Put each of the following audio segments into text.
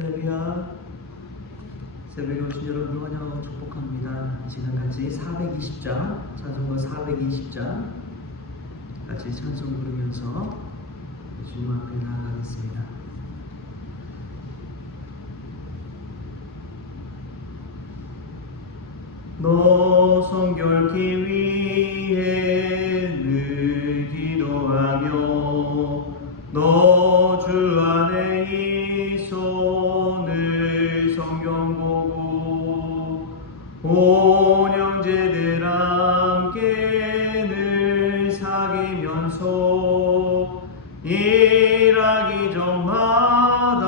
할렐루야. 새벽에 오신 여러분을 환영하고 축복합니다. 지금 같이 420장, 찬송가 420장 같이 찬송 부르면서 주님 앞에 나아가겠습니다. 너 성결케 위해 늘 기도하며 너 주 안에 있어 늘 성경 보고 온 형제들 함께 늘 사귀면서 일하기 전마다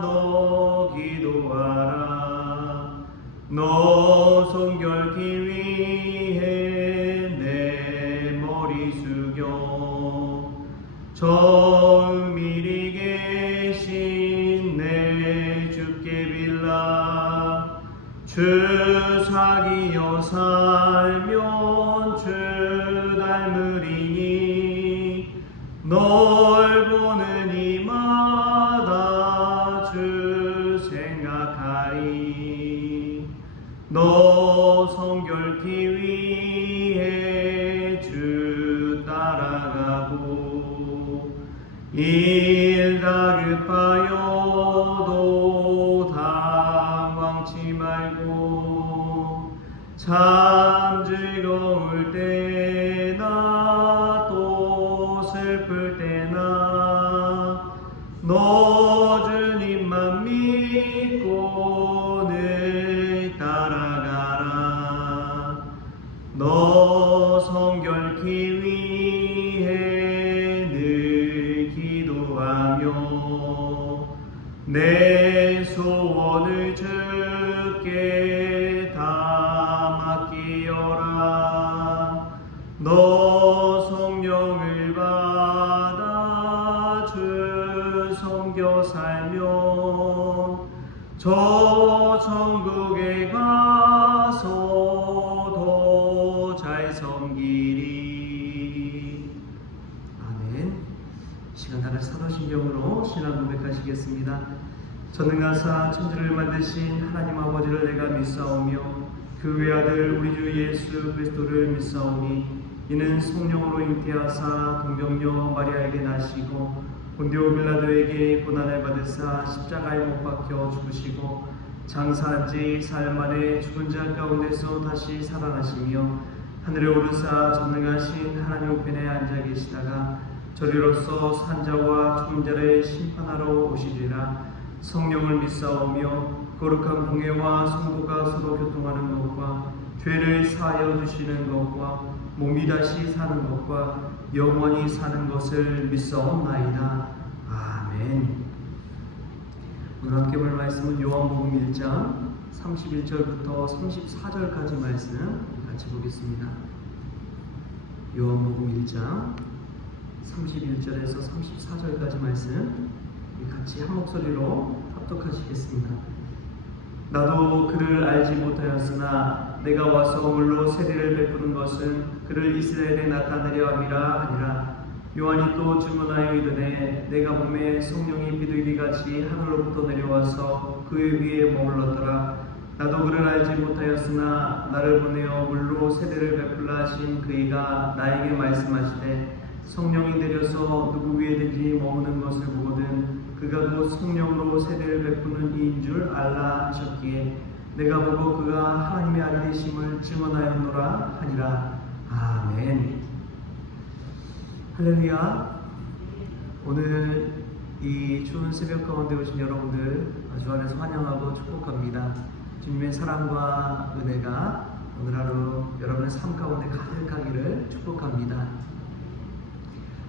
너 기도하라. 너 성결케 위해 내 머리 숙여 정밀히 계신 내 주께 빌라. 주 사귀어 살면 주 닮으리니 널 보는 이마다 주 생각하리. 너 성결케 위해 주 따라가고 일 다급하여도 당황치 말고 참 즐거울 때나 또 슬플 때나 너 주님만 믿고 늘 따라가라. 너 성결케 위해 늘 기도하며 내 소원을 주께 다 맡기어라. 너 성령을 받아 주 섬겨 살면 저 천국에 가서 더 잘 섬기리. 아멘. 시간 하나 사도신경으로 신앙 고백하시겠습니다. 전능하사 천지를 만드신 하나님 아버지를 내가 믿사오며 그 외아들 우리 주 예수 그리스도를 믿사오니 이는 성령으로 잉태하사 동정녀 마리아에게 나시고 본디오 빌라도에게 고난을 받으사 십자가에 못 박혀 죽으시고 장사한 지 사흘 만에 죽은 자 가운데서 다시 살아나시며 하늘에 오르사 전능하신 하나님 우편에 앉아 계시다가 저리로서 산자와 죽은 자를 심판하러 오시리라. 성령을 믿사오며 거룩한 공예와 성도가 서로 교통하는 것과 죄를 사하여 주시는 것과 몸이 다시 사는 것과 영원히 사는 것을 믿사옵나이다. 아멘. 오늘 함께 볼 말씀은 요한복음 1장 31절부터 34절까지 말씀 같이 보겠습니다. 요한복음 1장 31절에서 34절까지 말씀 같이 한 목소리로 합독하시겠습니다. 나도 그를 알지 못하였으나 내가 와서 물로 세례를 베푸는 것은 그를 이스라엘에 나타내려 함이라 하니라. 요한이 또 주문하여 이르되 내가 보매 성령이 비둘기같이 하늘로부터 내려와서 그의 위에 머물렀더라. 나도 그를 알지 못하였으나 나를 보내어 물로 세례를 베풀라 하신 그이가 나에게 말씀하시되 성령이 내려서 누구 위에든지 머무는 것을 보거든 그가 곧 성령으로 세례를 베푸는 이인 줄 알라 하셨기에 내가 보고 그가 하나님의 아들 되심을 증언하였노라 하니라. 아멘. 할렐루야. 오늘 이 추운 새벽 가운데 오신 여러분들 주 안에서 환영하고 축복합니다. 주님의 사랑과 은혜가 오늘 하루 여러분의 삶 가운데 가득하기를 축복합니다.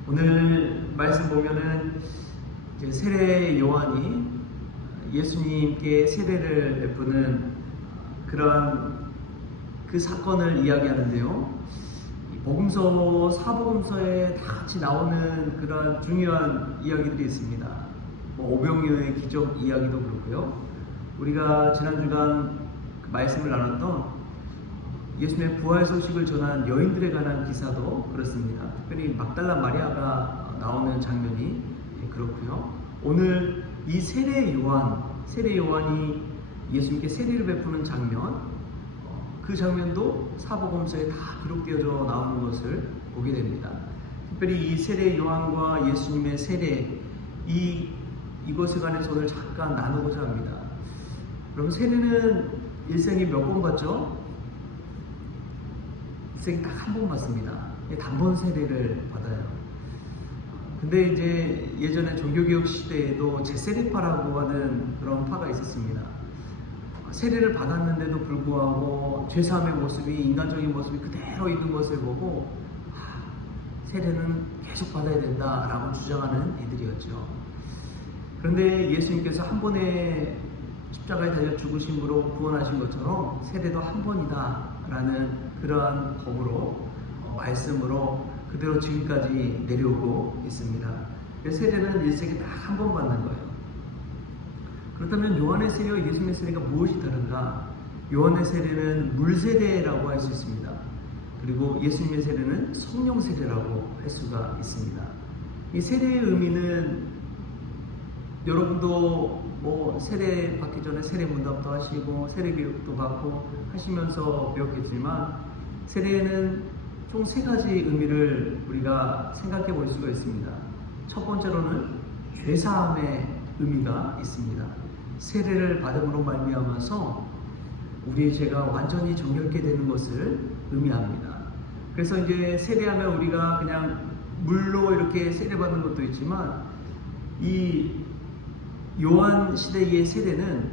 오늘 말씀 보면은 세례 요한이 예수님께 세례를 베푸는 그런 그 사건을 이야기하는데요. 복음서, 사복음서에 다 같이 나오는 그런 중요한 이야기들이 있습니다. 오병이어의 기적 이야기도 그렇고요. 우리가 지난 주간 그 말씀을 나눴던 예수님의 부활 소식을 전한 여인들에 관한 기사도 그렇습니다. 특별히 막달라 마리아가 나오는 장면이 그렇고요. 오늘 이 세례 요한이 예수님께 세례를 베푸는 장면, 그 장면도 사복음서에 다 기록되어져 나오는 것을 보게 됩니다. 특별히 이 세례 요한과 예수님의 세례, 이것에 관해서 오늘 잠깐 나누고자 합니다. 여러분, 세례는 일생에 몇 번 받죠? 일생에 딱 한 번 받습니다. 단번 세례를 받아요. 근데 이제 예전에 종교개혁 시대에도 제세례파라고 하는 그런 파가 있었습니다. 세례를 받았는데도 불구하고 죄사함의 모습이, 인간적인 모습이 그대로 있는 것을 보고 세례는 계속 받아야 된다라고 주장하는 이들이었죠. 그런데 예수님께서 한 번에 십자가에 달려 죽으심으로 구원하신 것처럼 세례도 한 번이다라는 그러한 법으로, 말씀으로 그대로 지금까지 내려오고 있습니다. 세례는 일생에 딱 한 번 받는 거예요. 그렇다면 요한의 세례와 예수님의 세례가 무엇이 다른가? 요한의 세례는 물세례라고 할 수 있습니다. 그리고 예수님의 세례는 성령 세례라고 할 수가 있습니다. 이 세례의 의미는 여러분도 세례 받기 전에 세례 문답도 하시고 세례 교육도 받고 하시면서 배웠겠지만, 세례는 총 세 가지 의미를 우리가 생각해 볼 수가 있습니다. 첫 번째로는 죄사함의 의미가 있습니다. 세례를 받음으로 말미암아서 우리의 죄가 완전히 정결케 되는 것을 의미합니다. 그래서 이제 세례하면 우리가 그냥 물로 이렇게 세례받는 것도 있지만, 이 요한 시대의 세례는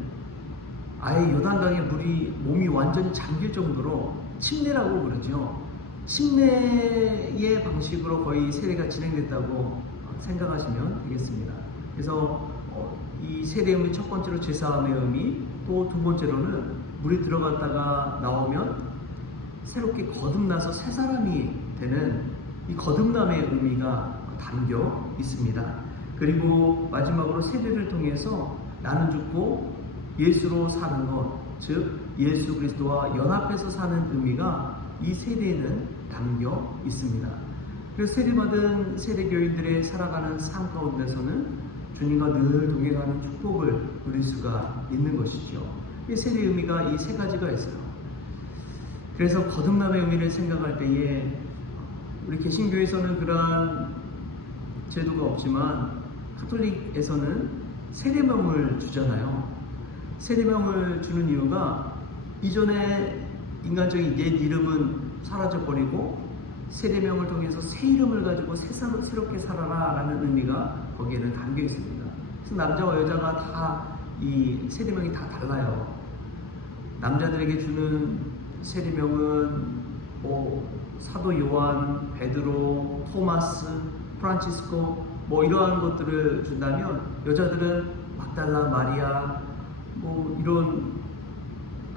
아예 요단강에 몸이 완전히 잠길 정도로 침례라고 그러죠. 침례의 방식으로 거의 세례가 진행됐다고 생각하시면 되겠습니다. 그래서 이 세례의 의미, 첫 번째로 죄사함의 의미, 또 두 번째로는 물이 들어갔다가 나오면 새롭게 거듭나서 새 사람이 되는 이 거듭남의 의미가 담겨 있습니다. 그리고 마지막으로 세례를 통해서 나는 죽고 예수로 사는 것, 즉 예수 그리스도와 연합해서 사는 의미가 이 세례에는 담겨 있습니다. 그래서 세례받은 세례교인들의 살아가는 삶 가운데서는 주님과 늘 동행하는 축복을 누릴 수가 있는 것이죠. 이 세례의 의미가 이 세 가지가 있어요. 그래서 거듭남의 의미를 생각할 때에 우리 개신교에서는 그러한 제도가 없지만 가톨릭에서는 세례명을 주잖아요. 세례명을 주는 이유가 이전에 인간적인 옛 이름은 사라져버리고 세례명을 통해서 새 이름을 가지고 새롭게 살아라 라는 의미가 거기에는 담겨 있습니다. 그래서 남자와 여자가 다 이 세례명이 다 달라요. 남자들에게 주는 세례명은 사도 요한, 베드로, 토마스, 프란치스코 이러한 것들을 준다면, 여자들은 막달라, 마리아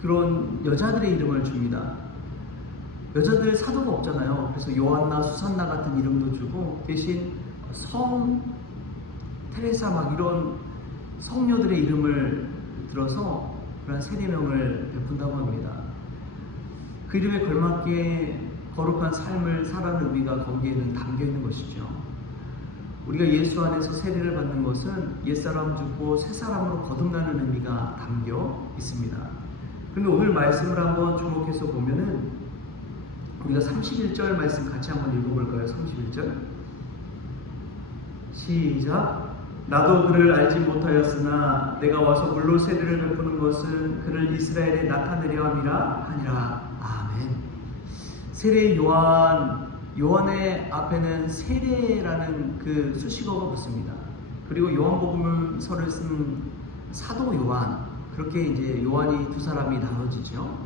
그런 여자들의 이름을 줍니다. 여자들 사도가 없잖아요. 그래서 요한나, 수산나 같은 이름도 주고, 대신 성 테레사 이런 성녀들의 이름을 들어서 그런 세례명을 베푼다고 합니다. 그 이름에 걸맞게 거룩한 삶을 살아가는 의미가 거기에는 담겨 있는 것이죠. 우리가 예수 안에서 세례를 받는 것은 옛사람 죽고 새사람으로 거듭나는 의미가 담겨 있습니다. 그런데 오늘 말씀을 한번 주목해서 보면은 우리가 31절 말씀 같이 한번 읽어볼까요? 31절 시작. 나도 그를 알지 못하였으나 내가 와서 물로 세례를 베푸는 것은 그를 이스라엘에 나타내려 함이라 하니라. 아멘. 세례 요한의 앞에는 세례라는 그 수식어가 붙습니다. 그리고 요한복음서를 쓴 사도 요한, 그렇게 이제 요한이 두 사람이 나눠지죠.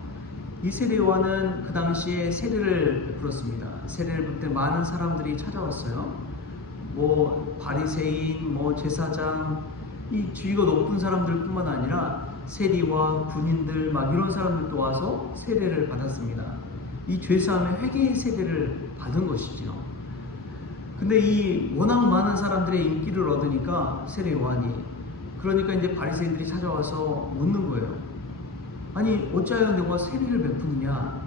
이 세례 요한은 그 당시에 세례를 베풀었습니다. 세례를 베풀 때 많은 사람들이 찾아왔어요. 바리새인, 제사장, 이 지위가 높은 사람들뿐만 아니라 세리와 군인들 이런 사람들도 와서 세례를 받았습니다. 이 죄사함의 회개의 세례를 받은 것이죠. 근데 이 워낙 많은 사람들의 인기를 얻으니까 세례 요한이, 그러니까 이제 바리새인들이 찾아와서 묻는 거예요. 아니 어찌하여 너가 세례를 베푸느냐?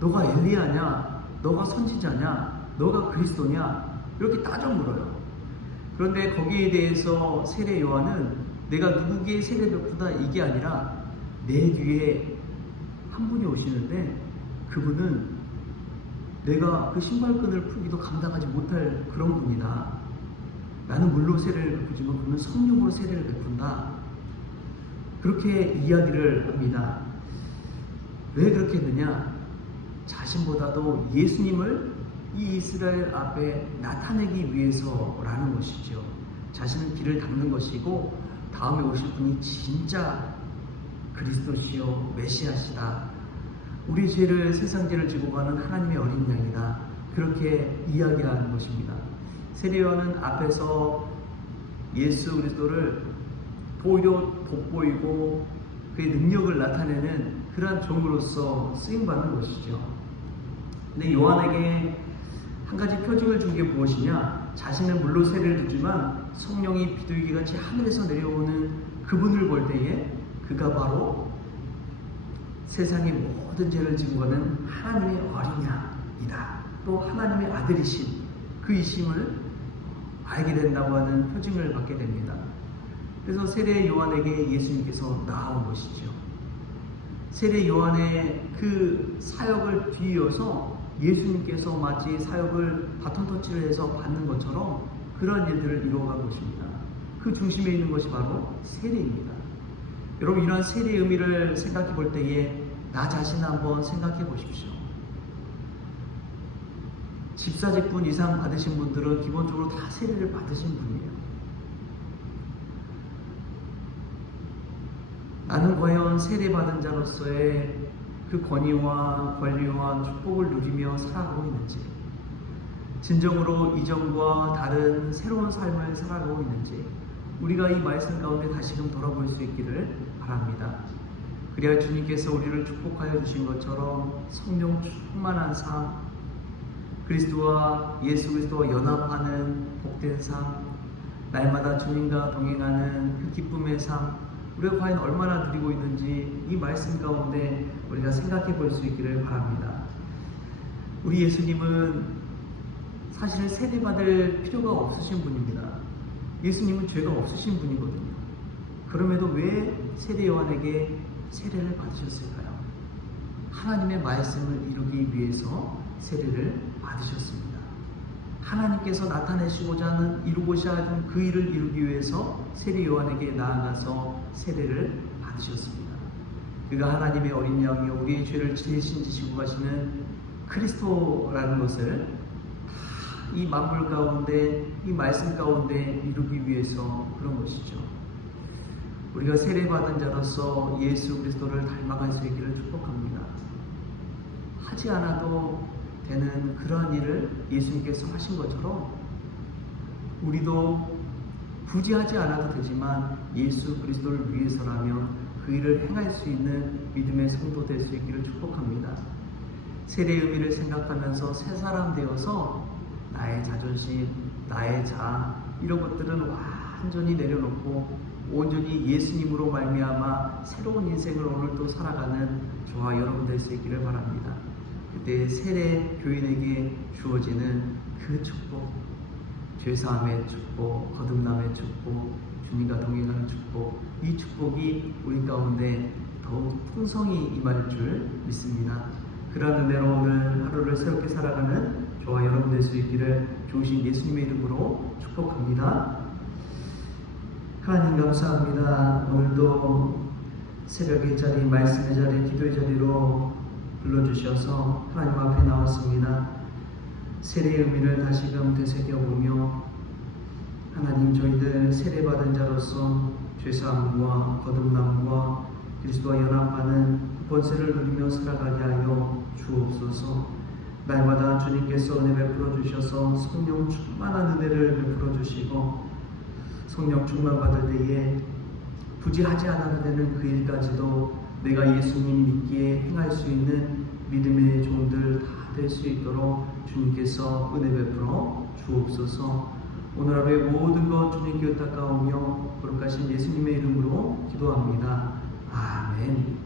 너가 엘리야냐? 너가 선지자냐? 너가 그리스도냐? 이렇게 따져 물어요. 그런데 거기에 대해서 세례 요한은 내가 누구에게 세례 베푼다 이게 아니라 내 뒤에 한 분이 오시는데 그분은 내가 그 신발끈을 풀기도 감당하지 못할 그런 분이다. 나는 물로 세례를 베푸지만 그분은 성령으로 세례를 베푼다. 그렇게 이야기를 합니다. 왜 그렇게 했느냐? 자신보다도 예수님을 이 이스라엘 앞에 나타내기 위해서라는 것이죠. 자신은 길을 닦는 것이고 다음에 오실 분이 진짜 그리스도시요 메시아시다. 우리 죄를 세상 죄를 지고 가는 하나님의 어린 양이다. 그렇게 이야기하는 것입니다. 세례 요한은 앞에서 예수 그리스도를 오히려 돋보이고 그의 능력을 나타내는 그러한 종으로서 쓰임받는 것이죠. 근데 요한에게 한 가지 표징을 준 게 무엇이냐? 자신은 물로 세례를 주지만 성령이 비둘기같이 하늘에서 내려오는 그분을 볼 때에 그가 바로 세상의 모든 죄를 지고 가는 하나님의 어린 양이다. 또 하나님의 아들이신 그 이심을 알게 된다고 하는 표징을 받게 됩니다. 그래서 세례 요한에게 예수님께서 나온 것이죠. 세례 요한의 그 사역을 뒤이어서 예수님께서 마치 사역을 바톤 터치를 해서 받는 것처럼 그러한 일들을 이루어간 것입니다. 그 중심에 있는 것이 바로 세례입니다. 여러분, 이러한 세례의 의미를 생각해 볼 때에 나 자신을 한번 생각해 보십시오. 집사직분 이상 받으신 분들은 기본적으로 다 세례를 받으신 분이에요. 나는 과연 세례받은 자로서의 그 권위와 권리와 축복을 누리며 살아가고 있는지, 진정으로 이전과 다른 새로운 삶을 살아가고 있는지 우리가 이 말씀 가운데 다시금 돌아볼 수 있기를 바랍니다. 그래야 주님께서 우리를 축복하여 주신 것처럼 성령 충만한 삶, 그리스도와 예수 그리스도와 연합하는 복된 삶, 날마다 주님과 동행하는 그 기쁨의 삶, 우리가 과연 얼마나 누리고 있는지 이 말씀 가운데 우리가 생각해 볼 수 있기를 바랍니다. 우리 예수님은 사실 세례받을 필요가 없으신 분입니다. 예수님은 죄가 없으신 분이거든요. 그럼에도 왜 세례 요한에게 세례를 받으셨을까요? 하나님의 말씀을 이루기 위해서 세례를 받으셨습니다. 하나님께서 나타내시고자 하는 이루고자 하는 그 일을 이루기 위해서 세례 요한에게 나아가서 세례를 받으셨습니다. 그가 하나님의 어린 양이요 우리의 죄를 대신 지시고 가시는 그리스도라는 것을 이 만물 가운데 이 말씀 가운데 이루기 위해서 그런 것이죠. 우리가 세례받은 자로서 예수 그리스도를 닮아갈 수 있기를 축복합니다. 하지 않아도 되는 그러한 일을 예수님께서 하신 것처럼 우리도 굳이 하지 않아도 되지만 예수 그리스도를 위해서라면 그 일을 행할 수 있는 믿음의 성도 될 수 있기를 축복합니다. 세례의 의미를 생각하면서 새 사람 되어서 나의 자존심, 나의 자아 이런 것들은 완전히 내려놓고 온전히 예수님으로 말미암아 새로운 인생을 오늘 또 살아가는 저와 여러분 될 수 있기를 바랍니다. 그때 세례 교인에게 주어지는 그 축복, 죄사함의 축복, 거듭남의 축복, 주님과 동행하는 축복, 이 축복이 우리 가운데 더욱 풍성히 임할 줄 믿습니다. 그러한 은혜로 오늘 하루를 새롭게 살아가는 저와 여러분 될 수 있기를 주신 예수님의 이름으로 축복합니다. 하나님 감사합니다. 오늘도 새벽의 자리, 말씀의 자리, 기도의 자리로 불러주셔서 하나님 앞에 나왔습니다. 세례의 의미를 다시금 되새겨보며 하나님 저희들 세례받은 자로서 죄사함과 거듭남과 그리스도와 연합하는 번세를 누리며 살아가게 하여 주옵소서. 날마다 주님께서 은혜 베풀어 주셔서 성령 충만한 은혜를 베풀어 주시고 성령 충만 받을 때에 굳이 하지 않아도 되는 그 일까지도 내가 예수님 믿기에 행할 수 있는 믿음의 종들 다 될 수 있도록 주님께서 은혜 베풀어 주옵소서. 오늘 하루의 모든 것 주님께 닦아오며 거룩하신 예수님의 이름으로 기도합니다. 아멘.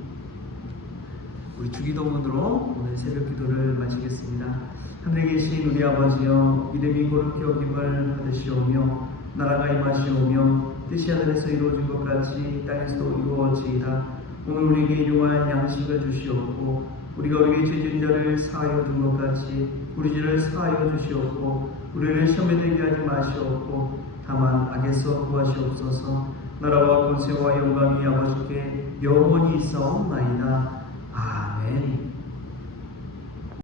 우리 주기도문으로 오늘 새벽 기도를 마치겠습니다. 하늘에 계신 우리 아버지여, 이름이 거룩히 여김을 받으시오며 나라가 임하시오며 뜻이 하늘에서 이루어진 것 같이 땅에서도 이루어지이다. 오늘 우리에게 일용할 양식을 주시옵고 우리가 우리의 죄진 자를 사하여 준 것 같이 우리 죄를 사하여 주시옵고 우리를 시험에 들게 하지 마시옵고 다만 악에서 구하시옵소서. 나라와 권세와 영광이 아버지께 영원히 있사옵나이다. 아멘.